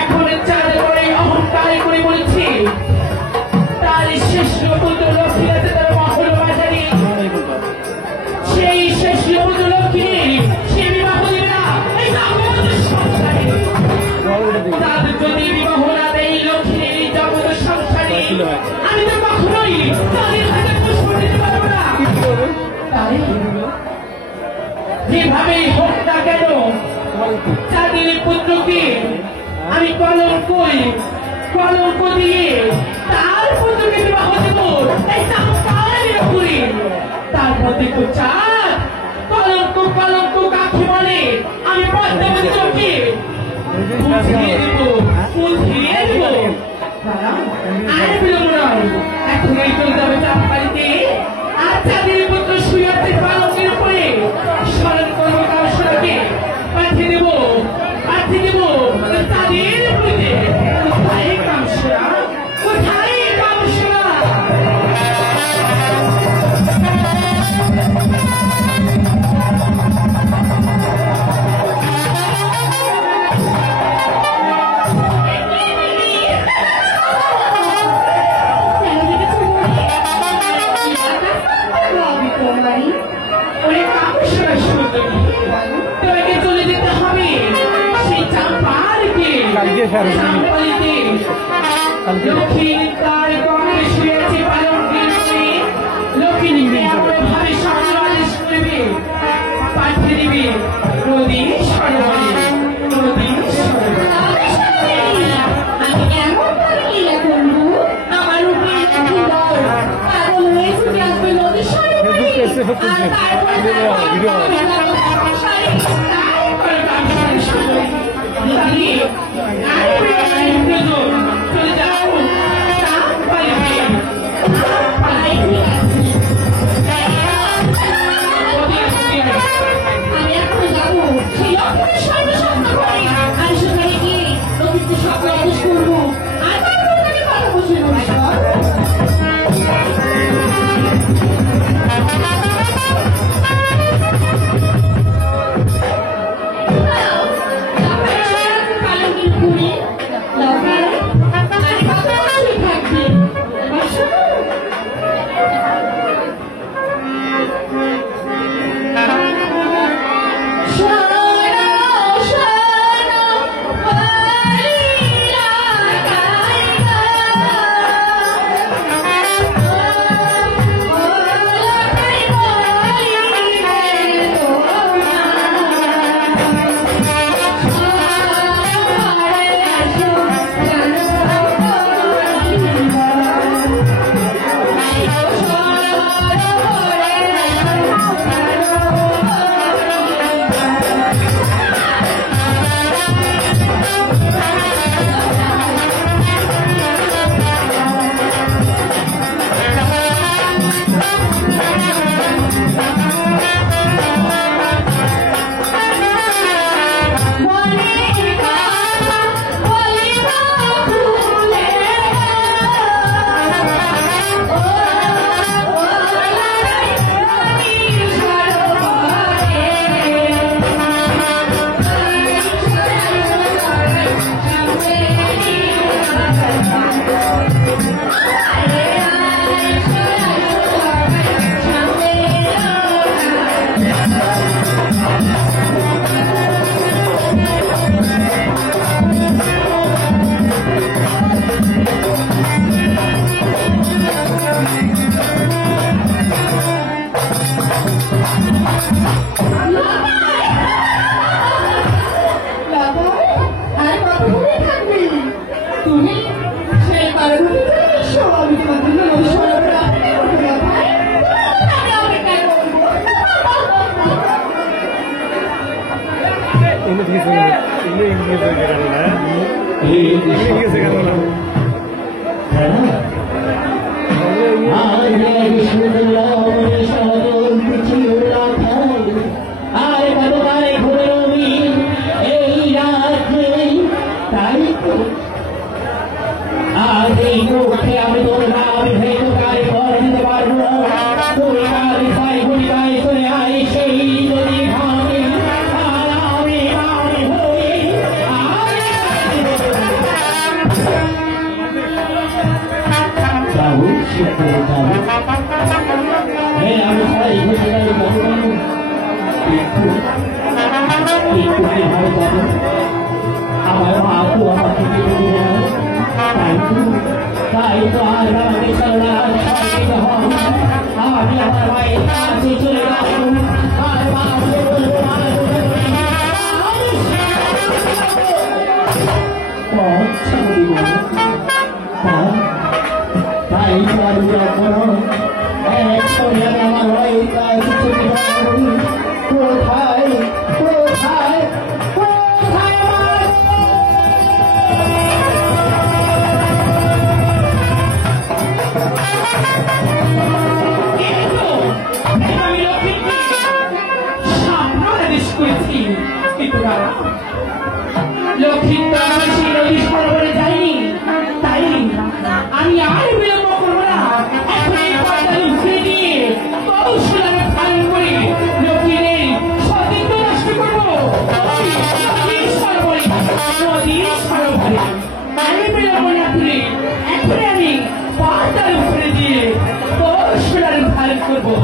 এখন চাঁদের পরে অহংকার করে বলছে তার শেষ পুত্র লক্ষ্মী আছে তার মহল বাজারে সেই শেষ পুত্র লক্ষ্মী সে বিবাহ দিবে না সংসারে তাদের যদি বিবাহ না দেয় লক্ষ্মী এই জগৎ সংসারে আমি তো কখনোই তাদের হাতে পুষ্প দিতে পারবো না। তাই যেভাবেই হোক না কেন চাঁদের পুত্রকে আমি কলঙ্ক দিয়ে তার পুত্রকে বিবাহ দেব তারপর দেখো চাঁদ কলঙ্ক কাকে বলে আমি পদ্মাবতী চোখে বুঝিয়ে দেব আর বিলম্ব নয় এখনই চলে যাবে চাঁদ বাড়িতে আর চাঁদের পুত্র শুয়ে আছে পালকের উপরে স্মরণ করবো কাউশলাকে পাঠিয়ে দেব চাঁদের পুত্রে কোথায় কাউশলা তোমাকে চলে যেতে হবে সেই চাম্পালিতে লক্ষ্মীর তার গঙ্গে শুয়েছে লক্ষ্মী ভাবে সমাজ করবে পাঠিয়ে দিবে নদী সরোবরে আমি কেমন আমার উপরে পাগল হয়ে ছুটে আসবে নদী চলে যাও আমি এখন যাবো সেই আর সেখানে গিয়ে নদীতে স্বপ্ন আদেশ করবো আর তারপর তাকে কথা বসে আর কতবার ঘুরে এই রাত্রে তাই তো আজ এই মুখে আমি তোর নাম ভেদ কারে করে দিতে পারবো তুই কার সাই গুলি গায়ে চলে আই সেই যদি ভাবে আর আমি আমি হই যাবো শিখতে যাবো আমি সাই ঘুরে গায়ে যাবো একটু ভাবে যাবো আমার মা তো আমাকে তাই তো আর আমাকে চলা আমি আমার মায়ের কাছে চলে যাবো আর মা তাই তো আমি যখন আমার মায়ের কাছে চলে যাবো কোথায় কোথায় কোথায় লক্ষ্মীর নদী সরোবরে যায়নি তাই আমি আর বিলম্ব করবো না এখন এই পর্দায় উঠে দিয়ে কৌশলে ফাইন করে লক্ষ্মীর সতীর্থ নষ্ট করবো নদীর সরোবরে আমি বিলম্ব না করে এখন আমি পর্দায় উঠে দিয়ে কৌশলে ফাইন করবো